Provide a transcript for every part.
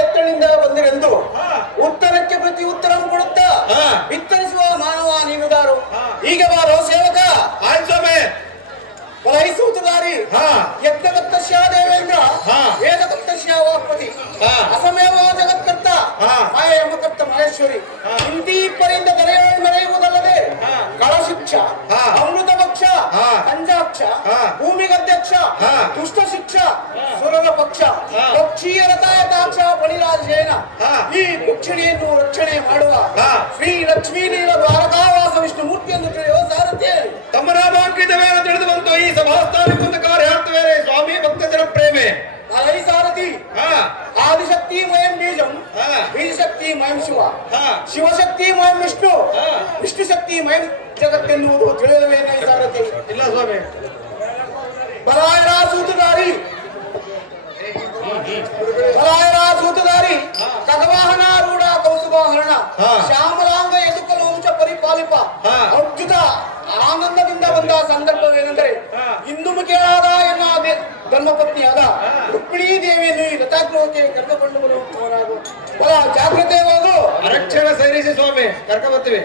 ಎತ್ತಣಿಂದ ಬಂದಿರೆಂದು ಉತ್ತರಕ್ಕೆ ಪ್ರತಿ ಉತ್ತರ ಕೊಡುತ್ತಾ ಬಿತ್ತರಿಸುವ ಮಾನವ ನೀನುದಾರು. ಈಗ ಬಾರೋ ಸೇವಕ. ಆಯ್ತು ಸ್ವಾಮಿ. ಫಲೈಸೂತದಾರಿ ಯಜ್ಞಕರ್ತಸ್ಯ ದೇವೇಂದ್ರ ವೇದಕರ್ತಸ್ಯ ವಾಕ್ಪತಿ ಅಸಮೇವ ಜಗತ್ಕರ್ತ ಮಾಯ ಯಮಕರ್ತ ಮಹೇಶ್ವರಿ. ಇಂತಿ ಪರಿಂದ ಮೆರೆಯುವುದಲ್ಲದೆ ಕಳಶಿಕ್ಷ ಅಮೃತ ಭಕ್ಷ ಪಂಚಾಕ್ಷ ಭೂಮಿಗಧ್ಯಕ್ಷ ದುಷ್ಟ ಶಿಕ್ಷ ಸುರರ ಪಕ್ಷ ಪಕ್ಷೀಯ ರಥಾಯತಾಕ್ಷ ಬಳಿರಾಜೇನ ಈ ಕುಕ್ಷಣಿಯನ್ನು ರಕ್ಷಣೆ ಮಾಡುವ ಶ್ರೀ ಲಕ್ಷ್ಮೀ ನೀಲ ದ್ವಾರಕಾವಾಸ ವಿಷ್ಣು ಮೂರ್ತಿಯನ್ನು ತಿಳಿಯುವ ಸಾರಥಿ. ತಮ್ಮ ನಾಮಾಂಕಿತವೇ ತಿಳಿದು ಬಂತು. ಈ ಸಭಾಸ್ಥಾನಕ್ಕೊಂದು ಕಾರ್ಯಾರ್ಥವೇ ಸ್ವಾಮಿ ಭಕ್ತಜನ ಪ್ರೇಮೆ. ಅಲೈ ಸಾರಥಿ. ಆದಿಶಕ್ತಿ ಮಯಂ ಬೀಜಂ ಬೀಜಶಕ್ತಿ ಮಯಂ ಶಿವ ಶಿವಶಕ್ತಿ ಮಯಂ ವಿಷ್ಣು ವಿಷ್ಣು ಶಕ್ತಿ ಮಯಂ ಜಗತ್ತೆನ್ನುವುದು ತಿಳಿಯಲೇನೇ ಸಾರಥಿ. ಇಲ್ಲ ಸ್ವಾಮಿ. ಬಲಾಯರಾಸೂತಧಾರಿ ಖಗವಾಹನಾರೂಢ ಕೌಸುಭಾಹರಣ ಶ್ಯಾಮಲಾಂಗ ಯದುಕಲ ವಂಶ ಪರಿಪಾಲಿಪ ಅದ್ಭುತ ಆನಂದದಿಂದ ಬಂದ ಸಂದರ್ಭವೇನೆಂದರೆ ಹಿಂದುಮುಖಿಯಾದ ಎನ್ನ ಧರ್ಮಪತ್ನಿಯಾದ ರುಕ್ಮಿಣೀ ದೇವಿಯನ್ನು ಈ ರಥಾಗೃಹಕ್ಕೆ ಕರೆದುಕೊಂಡು ಬರುವವರಾಗು. ಬಲ ಜಾಗ್ರತೆ ಹೋಗು. ಅರಕ್ಷಣ ಸೇರಿಸಿ ಸ್ವಾಮಿ, ಕರ್ಕ ಬರ್ತೀವಿ.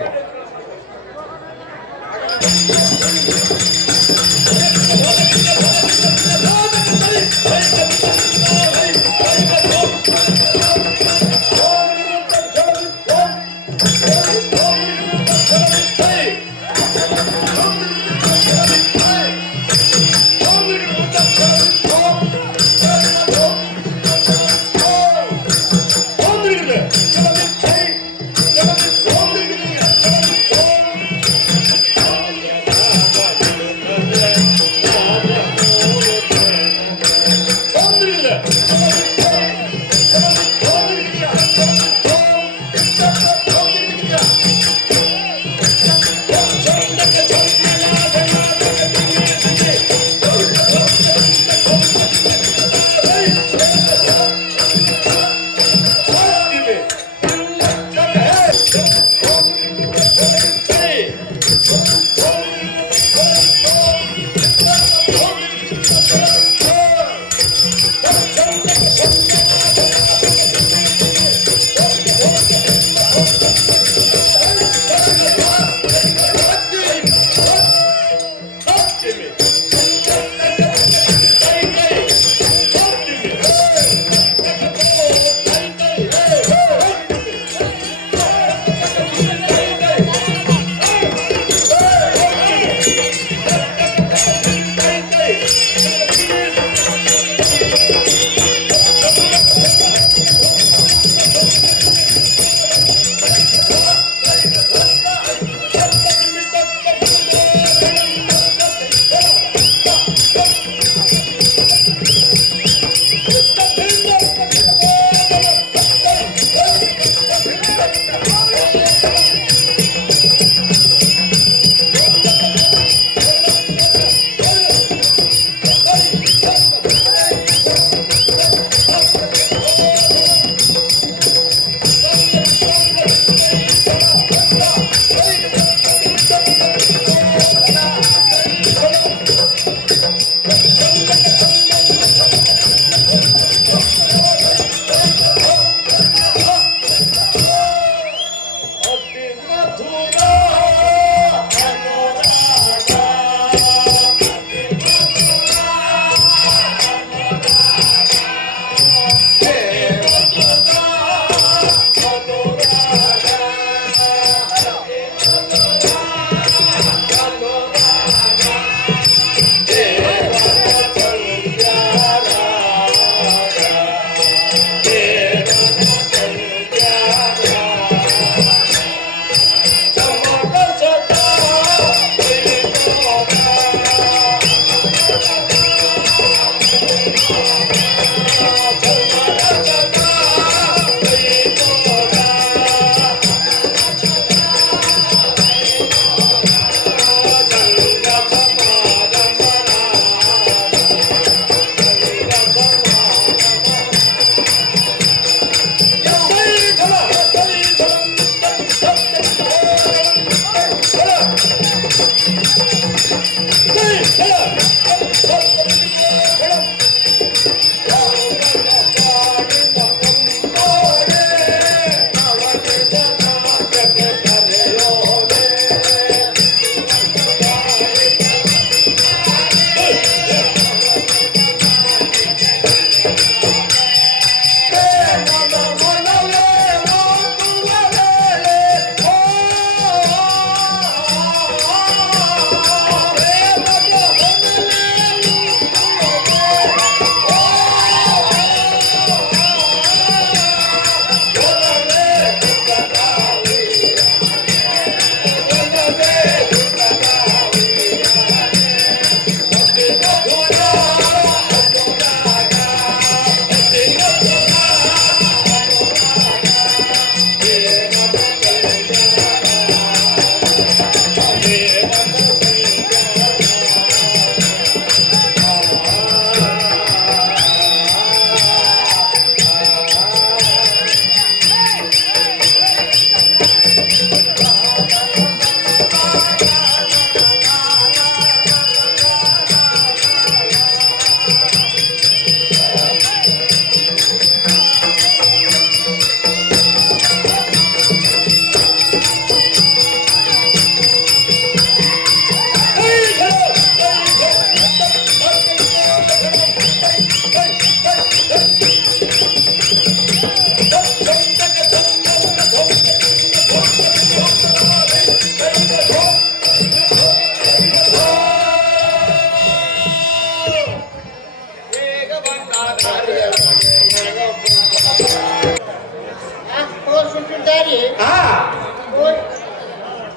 ಹಾ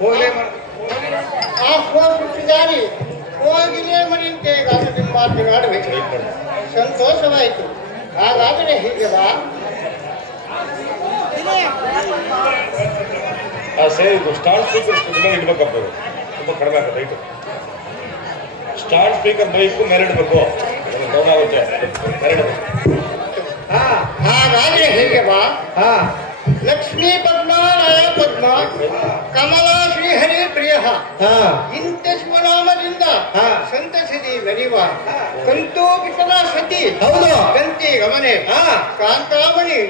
ಹೋಗ್ಲೇ ಹೋಗಿಲೇ ಮನೆಯಂತೆ ಗಾಂಧಿ ಮಾತನಾಡಬೇಕು ಸಂತೋಷವಾಯಿತು. ಹಾಗಾದರೆ ಹೀಗೆ ಬಾ. ಸರಿ ಸ್ಟಾರ್ ಸ್ಪೀಕರ್ ಇಡ್ಬೇಕಪ್ಪ, ತುಂಬ ಕಡಿಮೆ ಆಗುತ್ತೆ ರೈಟು. ಸ್ಟಾರ್ ಸ್ಪೀಕರ್ ಬೈಕು ಮೇಲೆ ಇಡಬೇಕು, ಡೌನ್ ಆಗುತ್ತೆ, ಮೇಲೆ ಇಡಬೇಕು. ಹಾಗಾದರೆ ಹೀಗೆ ಬಾ. ಹಾ ಲಕ್ಷ್ಮೀ ಪದ್ಮಾಲಯ ಪದ್ಮ ಕಮಲ ಶ್ರೀಹರಿ ಪ್ರಿಯ ಇಂಥ ಶಿವನಾಮದಿಂದ ಸಂತಸದಿ ಮೆರಿವ ಕಂತೂ ಕಿಸಲ ಸತಿ ಹೌದು ಗಂತಿ ಗಮನೆ ಕಾಂತಾಮಣಿ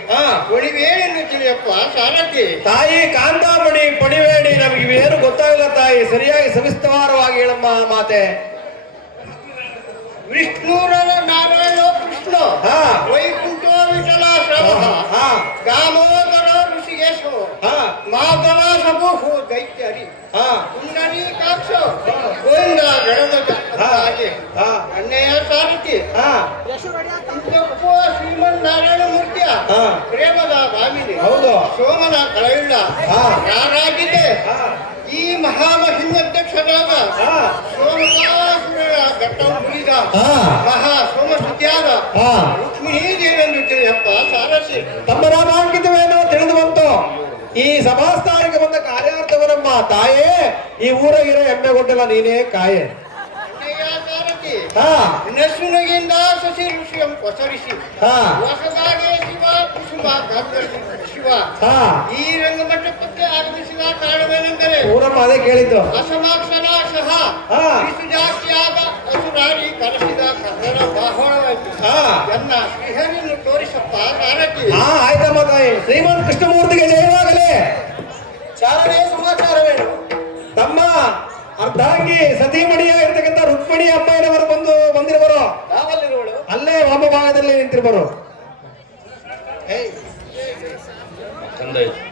ಒಳಿವೇಳೆಂದು ತಿಳಿಯಪ್ಪ ಸಾರಥಿ. ತಾಯಿ ಕಾಂತಾಮಣಿ ಪಣಿವೇಣಿ ನಮಗೆ ಇವೇನು ಗೊತ್ತಾಗಲ್ಲ ತಾಯಿ, ಸರಿಯಾಗಿ ಸವಿಸ್ತಾರವಾಗಿ ಹೇಳಮ್ಮ ಮಾತೆ. ವಿಷ್ಣುರನ ನಾರಾಯಣ ಕೃಷ್ಣ ವೈಕುಂಠ ವಿಠಲ ಶ್ರವಣ ದಾಮೋದರ ಋಷಿಕೇಶೋ ಮಾಧವ ಸಭು ದೈತ್ಯ ಹರಿ ಪುಂಡರೀಕಾಕ್ಷ ಗೋವಿಂದ ಗಣದ ಅಣ್ಣಯ್ಯ ಸಾರಥಿ ಶ್ರೀಮನ್ನಾರಾಯಣ ಮೂರ್ತಿಯ ಪ್ರೇಮದ ಭಾಮಿನಿ ಹೌದು ಸೋಮನ ಕಳಯುಳ್ಳ ಯಾರಾಗಿದೆ ಈ ಮಹಾಮಹಿಮ್ಯಧ್ಯಕ್ಷರಾದ ಸೋಮಕಾಸುರನ ಘಟ್ಟ ಮುಗಿದ ಮಹಾ ಸೋಮಸುದ್ಯಾದ ರುಕ್ಮಿಣೀ ದೇವೆಂದು ತಿಳಿಯಪ್ಪ ಸಾರಥಿ. ತಮ್ಮ ನಾಮಾಂಕಿತವೇನೋ ತಿಳಿದು ಬಂತು. ಈ ಸಭಾಸ್ಥಾನಕ್ಕೆ ಬಂದ ಕಾರ್ಯಾರ್ಥವರಮ್ಮ ತಾಯೇ, ಈ ಊರಾಗಿರೋ ಎಮ್ಮೆಗೊಡ್ಡೆಲ್ಲ ನೀನೇ ಕಾಯೆ. ಸಾರಥಿ ನಸುನಗಿಂದ ಶಶಿ ಋಷಿಯಂ ಪಸರಿಸಿ ಹೊಸದಾಗಿ ಶಿವ ಕುಸುಮ ಕಾಂತರಿಸಿ ಶಿವ ಈ ರಂಗಮಂಟಪಕ್ಕೆ ಆಗಮಿಸಿದ ಕಾರಣವೇನೆಂದರೆ ಊರಮ್ಮ ಅದೇ ಕೇಳಿದ್ದು. ಅಸಮಾಕ್ಷರ ಸಹ ಜಾತಿಯಾದ ಅಸುರಾರಿ ಕರೆಸಿದ ಕನ್ನಡ ಬಾಹೋಳವಾಯಿತು. ಎನ್ನ ಶ್ರೀಹರಿಯನ್ನು ತೋರಿಸಪ್ಪ ಸಾರಥಿ. ಆಯ್ತಮ್ಮ ತಾಯಿ. ಶ್ರೀಮನ್ ಕೃಷ್ಣಮೂರ್ತಿಗೆ ಜಯವಾಗಲೇ. ಚಾರಣೆ ಸಮಾಚಾರವೇನು? ತಮ್ಮ ಅರ್ಧಾಂಗಿ ಸತೀಮಣಿಯಾಗಿರ್ತಕ್ಕಂಥ ರುಕ್ಮಿಣಿ ಅಮ್ಮನವರು ಬಂದಿರುವರು. ಯಾವಲ್ಲಿರುವಳು? ಅಲ್ಲೇ ವಾಮ ಭಾಗದಲ್ಲಿ ನಿಂತಿರುವರು. ಚಂದ ಇದೆ.